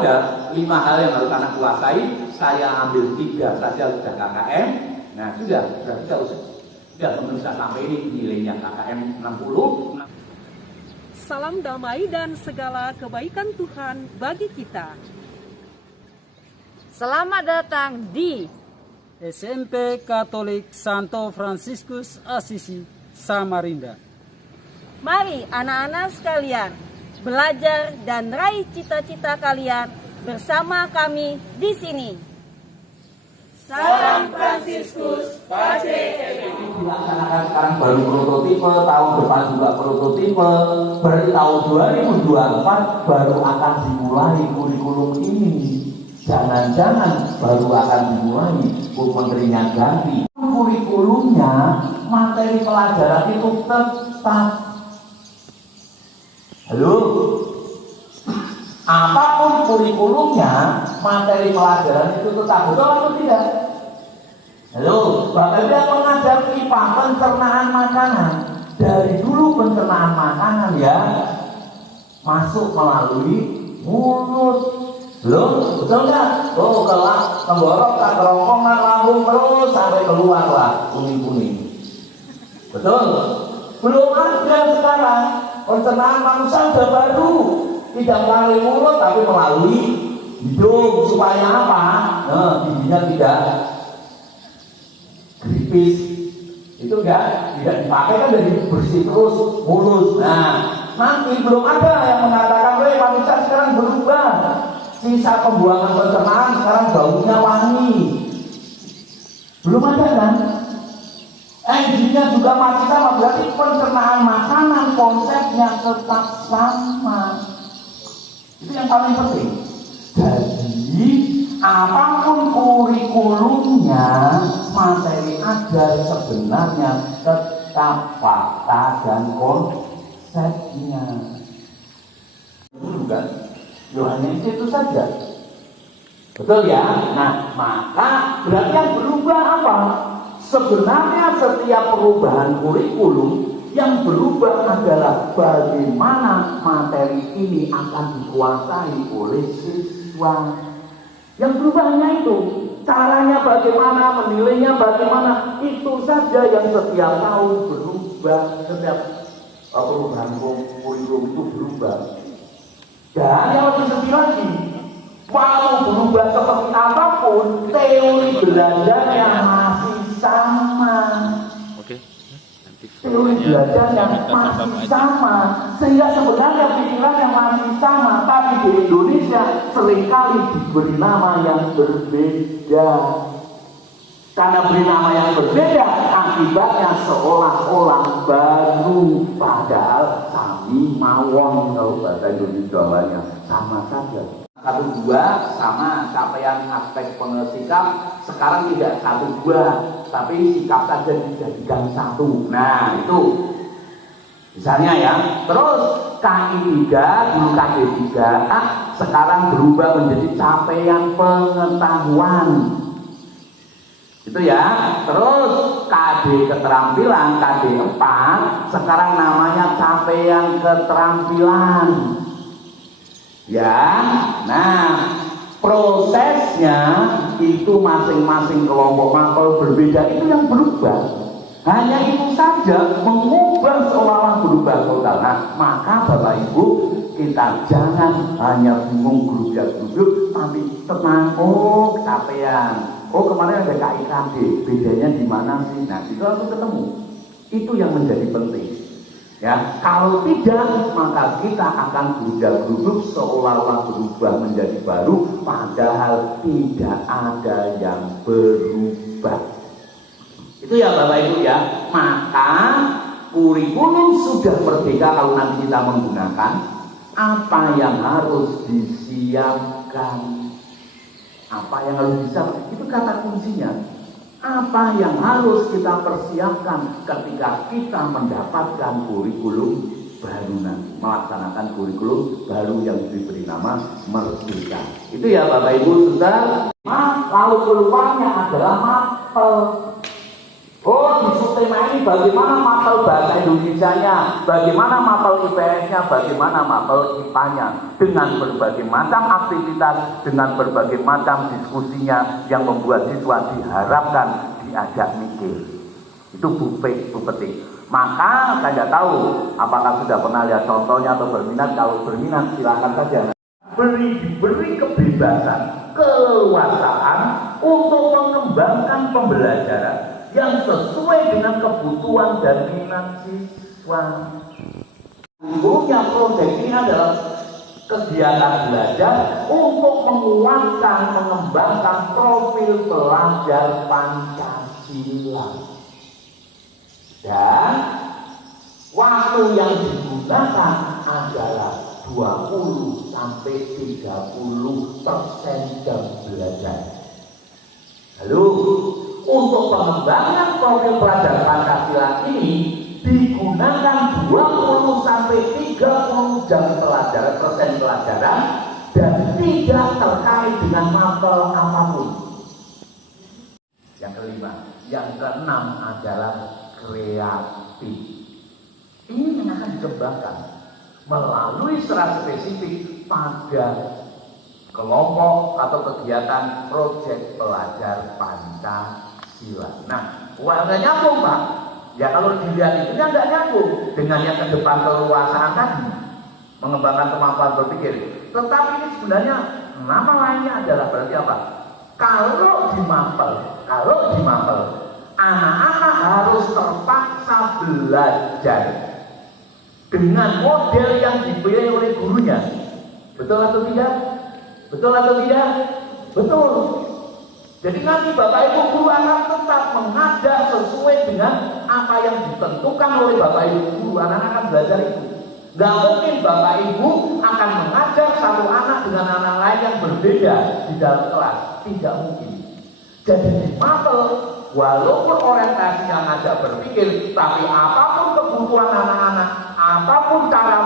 ada 5 hal yang harus anak kuasai. Saya ambil 3 saja sudah KKM. Nah sudah, berarti kalau sudah memeriksa sampai ini nilainya KKM 60. Salam damai dan segala kebaikan Tuhan bagi kita. Selamat datang di SMP Katolik Santo Fransiskus Assisi, Samarinda. Mari anak-anak sekalian, belajar dan raih cita-cita kalian bersama kami di sini. Salam Fransiskus, Pace. Dilaksanakan sekarang baru prototipe, tahun depan juga prototipe, berarti tahun 2024 baru akan dimulai kurikulum ini. Jangan-jangan baru akan dimulai, menterinya ganti. Kurikulumnya, materi pelajaran itu tetap. Halo? Apapun kurikulumnya, materi pelajaran itu tetap. Betul atau tidak? Halo? Bahkan dia mengajar IPA, pencernaan makanan. Dari dulu pencernaan makanan ya, masuk melalui mulut. Loh, betul nggak? Oh, kelak, tenggorok, tak kerongkongan, lambung terus sampai keluar lah kuning-kuning. Betul? Belum ada sekarang. Pencernaan manusia sudah baru, tidak melalui mulut tapi melalui hidung. Supaya apa? Nah, giginya tidak gripis. Itu tidak dipakai kan, jadi bersih terus, mulus. Nah, nanti belum ada yang mengatakan, manusia sekarang berubah. Sisa pembuangan pencernaan sekarang baunya wangi. Belum ada kan? Engine-nya juga masih sama. Berarti pencernaan makanan konsepnya tetap sama. Itu yang paling penting. Jadi apapun kurikulumnya, materi ajar sebenarnya tetap fakta dan konsepnya. Bukan? Hanya itu saja. Betul ya? Nah, maka berarti yang berubah apa? Sebenarnya setiap perubahan kurikulum yang berubah adalah bagaimana materi ini akan dikuasai oleh siswa. Yang berubahnya itu, caranya bagaimana, menilainya bagaimana, itu saja yang setiap tahun berubah. Setiap perubahan kurikulum itu berubah. Dan yang lebih sedih lagi, mau berubah seperti apapun, teori belajarnya masih sama. Teori belajarnya masih sama, sehingga sebenarnya pikirannya masih sama, tapi di Indonesia seringkali diberi nama yang berbeda. Karena beri nama yang berbeda, akibatnya seolah-olah baru, padahal sami mawon, kalau bahasa Indonesia sama saja. 1-2 sama capaian aspek pengesikap sekarang tidak 1-2, tapi sikap saja dijadikan 1. Nah itu misalnya ya. Terus KI 3 dulu KD 3 sekarang berubah menjadi capaian pengetahuan. Itu ya. Terus KD keterampilan, KD 4 sekarang namanya capaian keterampilan. Ya. Nah, prosesnya itu masing-masing kelompok mapel berbeda, itu yang berubah. Hanya itu saja, mengubah seolah-olah berubah total. Nah, maka Bapak Ibu, kita jangan hanya bingung gerujak-gerujuk, tapi tenang. Oh, capaian. Oh, kemarin ada KIKD, bedanya di mana sih? Nah, itu langsung ketemu. Itu yang menjadi penting. Ya, kalau tidak, maka kita akan gerujak-gerujuk seolah-olah berubah menjadi baru, padahal tidak ada yang berubah. Itu ya Bapak Ibu ya. Maka kurikulum sudah merdeka kalau nanti kita menggunakan. Apa yang harus disiapkan? Apa yang harus disiapkan? Itu kata kuncinya. Apa yang harus kita persiapkan ketika kita mendapatkan kurikulum baru nanti, melaksanakan kurikulum baru yang diberi nama Merdeka. Itu ya Bapak Ibu Saudara. Lalu keluarnya adalah mapel. Oh, di subtema ini bagaimana mapel bahasa Indonesianya, bagaimana mapel IPS-nya, bagaimana mapel IPA-nya, dengan berbagai macam aktivitas, dengan berbagai macam diskusinya yang membuat siswa diharapkan diajak mikir. Itu Bu Petik. Maka saya tidak tahu apakah sudah pernah lihat contohnya atau berminat. Kalau berminat silakan saja. Diberi kebebasan, keleluasaan untuk mengembangkan pembelajaran yang sesuai dengan kebutuhan dan minat siswa. Sesungguhnya proyek ini adalah kegiatan belajar untuk menguatkan, mengembangkan profil pelajar Pancasila. Dan waktu yang digunakan adalah 20 sampai 30% jam belajar. Lalu untuk pengembangan profil pelajar Pancasila ini digunakan 20 sampai 30 jam pelajaran dan tidak terkait dengan mapel apapun. Yang kelima, yang keenam adalah kreatif. Ini yang akan dikembangkan melalui secara spesifik pada kelompok atau kegiatan proyek pelajar Pancasila. Nah, nggak nyambung Pak. Ya kalau dilihat itu nggak nyambung dengan yang ke depan keleluasaan tadi, mengembangkan kemampuan berpikir. Tetapi ini sebenarnya nama lainnya adalah berarti apa? Kalau di mapel, anak-anak harus terpaksa belajar dengan model yang dipilih oleh gurunya. Betul atau tidak? Betul atau tidak? Betul. Jadi nanti Bapak Ibu guru akan tetap mengajar sesuai dengan apa yang ditentukan oleh Bapak Ibu guru. Anak-anak akan belajar itu. Nggak mungkin Bapak Ibu akan mengajar satu anak dengan anak lain yang berbeda di dalam kelas. Tidak mungkin. Jadi di mapel, walaupun orientasinya ngajak berpikir, tapi apapun kebutuhan anak-anak, apapun cara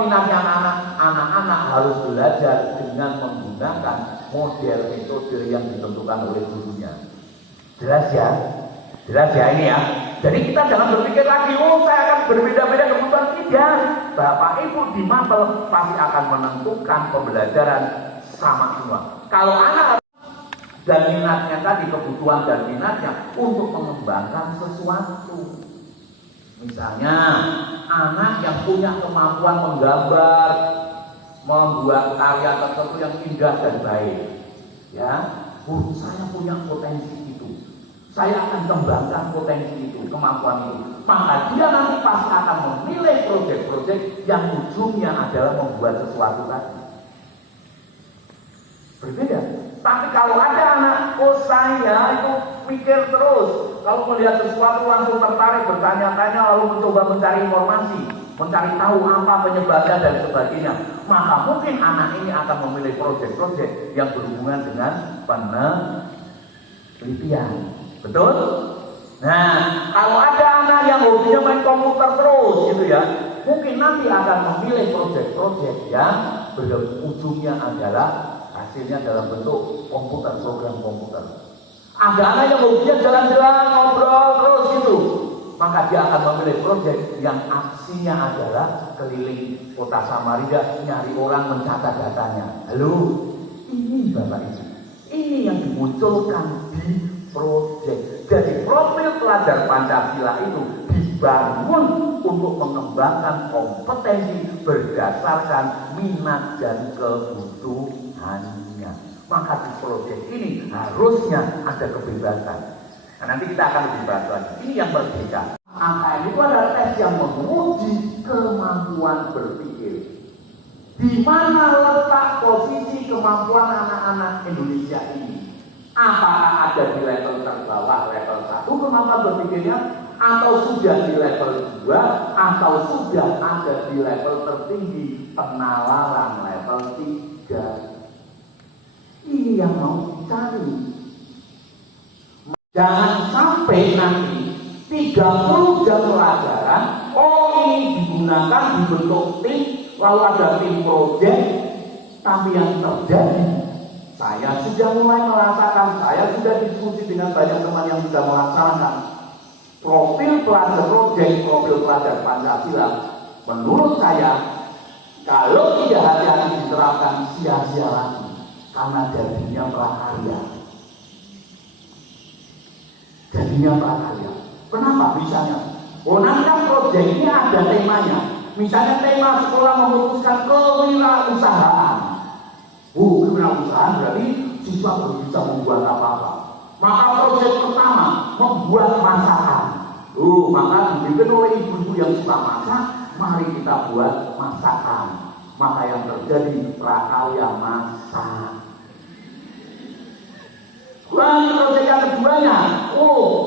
minatnya anak-anak harus belajar dengan menggunakan model metode yang ditentukan oleh gurunya. Jelas ya ini ya. Jadi kita jangan berpikir lagi, oh saya akan berbeda-beda kebutuhan. Tidak. Bapak Ibu di mapel pasti akan menentukan pembelajaran sama semua. Kalau anak dan minatnya tadi, kebutuhan dan minatnya untuk mengembangkan sesuatu. Misalnya anak yang punya kemampuan menggambar, membuat karya tertentu yang indah dan baik, ya, saya punya potensi itu, saya akan kembangkan potensi itu, kemampuan itu. Maka dia nanti pasti akan memilih proyek-proyek yang ujungnya adalah membuat sesuatu tadi. Berbeda. Tapi kalau ada anak, saya itu mikir terus. Kalau melihat sesuatu langsung tertarik, bertanya-tanya, lalu mencoba mencari informasi, mencari tahu apa penyebabnya dan sebagainya. Maka mungkin anak ini akan memilih proyek-proyek yang berhubungan dengan penelitian. Betul? Nah, kalau ada anak yang hobinya main komputer terus gitu ya, mungkin nanti akan memilih proyek-proyek yang berujungnya adalah hasilnya dalam bentuk komputer, program komputer. Ada anak yang hobinya jalan-jalan, ngobrol terus gitu, maka dia akan memilih proyek yang aksinya adalah keliling kota Samarinda, nyari orang, mencatat datanya. Halo, ini Bapak Ibu, ini yang dimunculkan di proyek. Jadi profil pelajar Pancasila itu dibangun untuk mengembangkan kompetensi berdasarkan minat dan kebutuhannya. Maka di proyek ini harusnya ada kebebasan. Nah, nanti kita akan lebih bahas lagi. Ini yang berbeda. AKM itu adalah tes yang menguji kemampuan berpikir. Di mana letak posisi kemampuan anak-anak Indonesia ini? Apakah ada di level terbawah, level 1 kemampuan berpikirnya, atau sudah di level 2, atau sudah ada di level tertinggi penalaran level 3? Ini yang mau dicari. Jangan sampai nanti 30 jam pelajaran, ini digunakan dibentuk tim, lalu ada tim proyek, tapi yang terjadi, saya sudah mulai merasakan, saya sudah diskusi dengan banyak teman yang sudah melaksanakan, profil pelajar Pancasila, menurut saya, kalau tidak hati-hati diterapkan sia-sia lagi, karena jadinya prakarya. Kenapa misalnya? Nanti kan proyek ini ada temanya. Misalnya tema sekolah memutuskan kewirausahaan. Kewirausahaan berarti siswa belum bisa membuat apa-apa. Maka proyek pertama membuat masakan. Maka dibimbing oleh ibu-ibu yang suka masak, mari kita buat masakan. Maka yang terjadi prakarya masak. Proyek yang keduanya,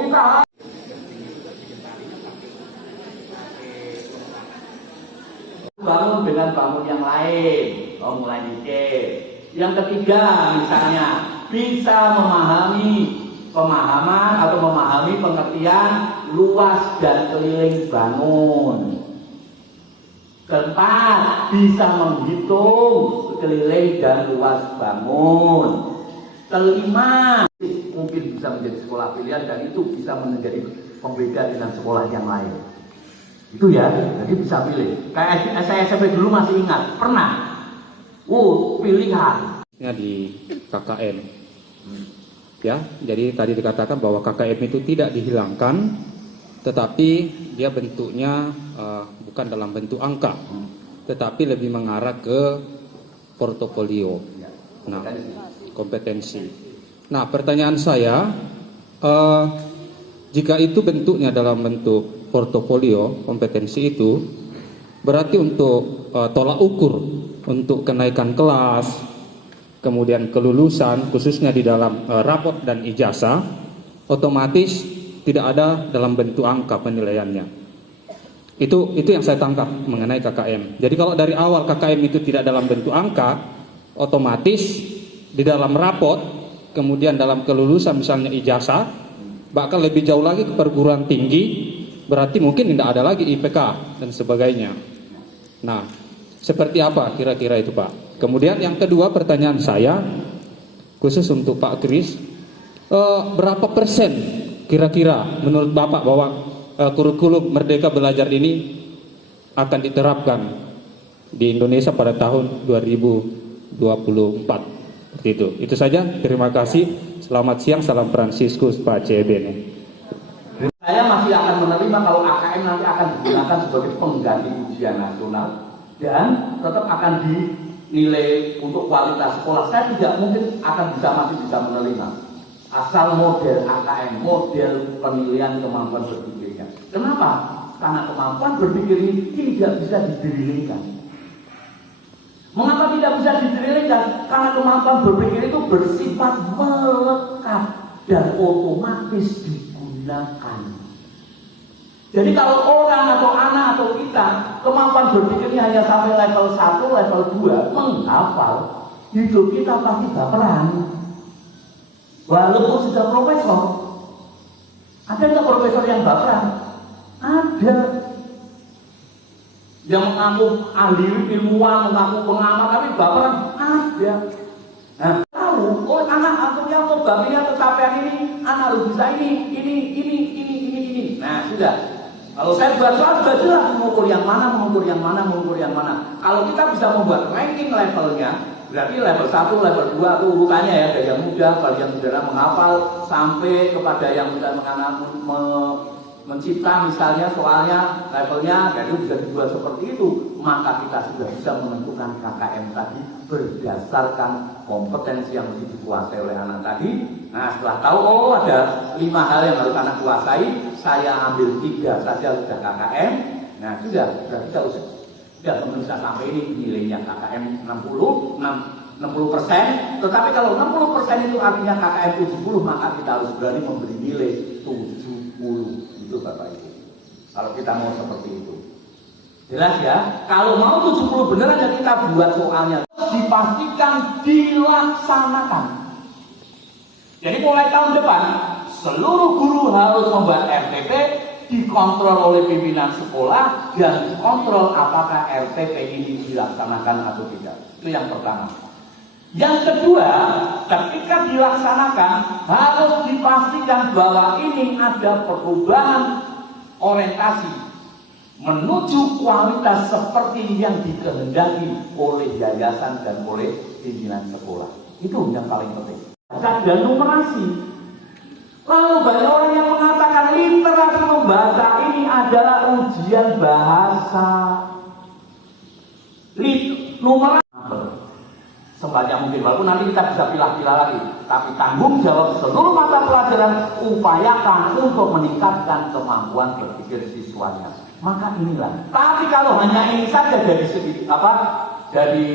kita bangun dengan bangun yang lain, mulai dikit. Yang ketiga, misalnya bisa memahami pengertian luas dan keliling bangun. Keempat, bisa menghitung keliling dan luas bangun. Kelima, mungkin bisa menjadi sekolah pilihan dan itu bisa menjadi pembeda dengan sekolah yang lain. Itu ya, jadi bisa pilih. Kayak saya SMP dulu masih ingat, pernah. Pilihan. Di KKM. Ya, jadi tadi dikatakan bahwa KKM itu tidak dihilangkan, tetapi dia bentuknya bukan dalam bentuk angka, tetapi lebih mengarah ke portofolio. Nah, kompetensi. Nah, pertanyaan saya, jika itu bentuknya dalam bentuk portofolio kompetensi itu, berarti untuk tolak ukur untuk kenaikan kelas, kemudian kelulusan khususnya di dalam rapot dan ijazah, otomatis tidak ada dalam bentuk angka penilaiannya. Itu yang saya tangkap mengenai KKM. Jadi kalau dari awal KKM itu tidak dalam bentuk angka, otomatis di dalam rapot, kemudian dalam kelulusan misalnya ijazah, bahkan lebih jauh lagi ke perguruan tinggi, berarti mungkin tidak ada lagi IPK dan sebagainya. Nah, seperti apa kira-kira itu Pak? Kemudian yang kedua pertanyaan saya, khusus untuk Pak Kris, berapa persen kira-kira menurut Bapak bahwa kurikulum Merdeka Belajar ini akan diterapkan di Indonesia pada tahun 2024? Itu saja, terima kasih. Selamat siang, salam Fransiskus Pak CBN. Saya masih akan menerima kalau AKM nanti akan digunakan sebagai pengganti ujian nasional dan tetap akan dinilai untuk kualitas sekolah. Saya tidak mungkin masih bisa menerima asal model AKM, model penilaian kemampuan berpikirnya. Kenapa? Karena kemampuan berpikir ini tidak bisa didirikan. Mengapa tidak bisa didirikan? Karena kemampuan berpikir itu bersifat melekat dan otomatis digunakan. Jadi kalau orang atau anak atau kita kemampuan berpikirnya hanya sampai level 1, level 2, menghafal, hidup kita pasti baperan. Walaupun sudah profesor, ada nggak profesor yang baperan? Ada. Yang mengaku ahli ilmuwan, mengaku pengamat, tapi baperan ada. Nah, tahu, anak anaknya atau babinya kecapean ini, anak harus bisa ini. Nah, sudah. Kalau saya buat soal sudah jelas mengukur yang mana. Kalau kita bisa membuat ranking levelnya, berarti level 1, level 2 itu urutannya ya, dari yang mudah, dari yang sederhana menghafal, sampai kepada yang sudah mencipta misalnya soalnya levelnya, dan itu bisa dibuat seperti itu, maka kita sudah bisa menentukan KKM tadi berdasarkan kompetensi yang mesti dikuasai oleh anak tadi. Nah, setelah tahu ada 5 hal yang harus anak kuasai, saya ambil 3 saja sudah KKM. Nah, sudah berarti kalau sudah bisa sampai ini nilainya KKM 60%, tetapi kalau 60% itu artinya KKM 70, maka kita harus berani memberi nilai 70. Itu Bapak Ibu. Kalau kita mau seperti itu. Jelas ya? Kalau mau 70 beneran ya kita buat soalnya. Dipastikan dilaksanakan. Jadi mulai tahun depan seluruh guru harus membuat RTP, dikontrol oleh pimpinan sekolah dan dikontrol apakah RTP ini dilaksanakan atau tidak. Itu yang pertama. Yang kedua, ketika dilaksanakan harus dipastikan bahwa ini ada perubahan orientasi menuju kualitas seperti yang dikehendaki oleh yayasan dan oleh pimpinan sekolah. Itu yang paling penting. Dan numerasi. Lalu banyak orang yang mengatakan literasi membaca ini adalah ujian bahasa. Numerasi sebanyak mungkin, walaupun nanti kita bisa pilah-pilah lagi, tapi tanggung jawab seluruh mata pelajaran upayakan untuk meningkatkan kemampuan berpikir siswanya. Maka inilah. Tapi kalau hanya ini saja dari segi dari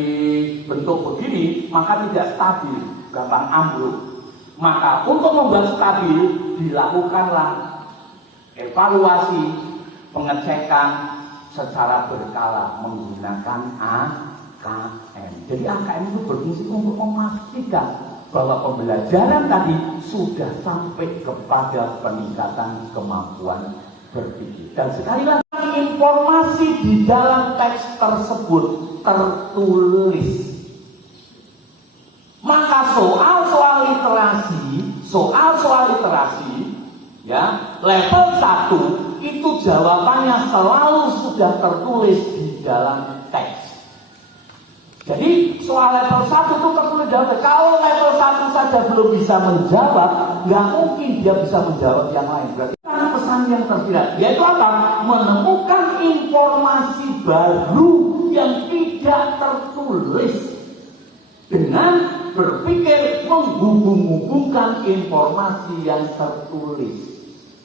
bentuk begini, maka tidak stabil, gampang ambruk. Maka untuk membuat stabil dilakukanlah evaluasi, pengecekan secara berkala menggunakan AKM. Jadi AKM itu berfungsi untuk memastikan bahwa pembelajaran tadi sudah sampai kepada peningkatan kemampuan berpikir. Dan sekali lagi informasi di dalam teks tersebut tertulis. Maka soal-soal literasi ya, level 1 itu jawabannya selalu sudah tertulis di dalam teks. Jadi soal level 1 itu tertulis dalam teks. Kalau level 1 saja belum bisa menjawab, nggak mungkin dia bisa menjawab yang lain. Berarti kan pesan yang tersirat, yaitu apa? Menemukan informasi baru yang tidak tertulis dengan berpikir menghubung-hubungkan informasi yang tertulis.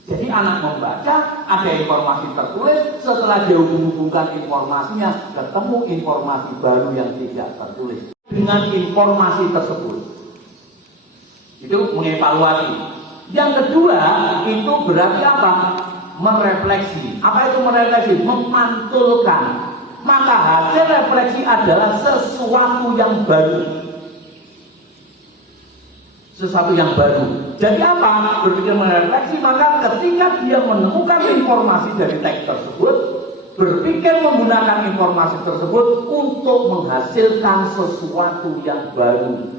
Jadi anak membaca, ada informasi tertulis, setelah dia hubung-hubungkan informasinya, ketemu informasi baru yang tidak tertulis dengan informasi tersebut. Itu mengevaluasi. Yang kedua, itu berarti apa? Merefleksi. Apa itu merefleksi? Memantulkan. Maka hasil refleksi adalah sesuatu yang baru. Sesuatu yang baru. Jadi apa? Berpikir merefleksi, maka ketika dia menemukan informasi dari teks tersebut, berpikir menggunakan informasi tersebut untuk menghasilkan sesuatu yang baru.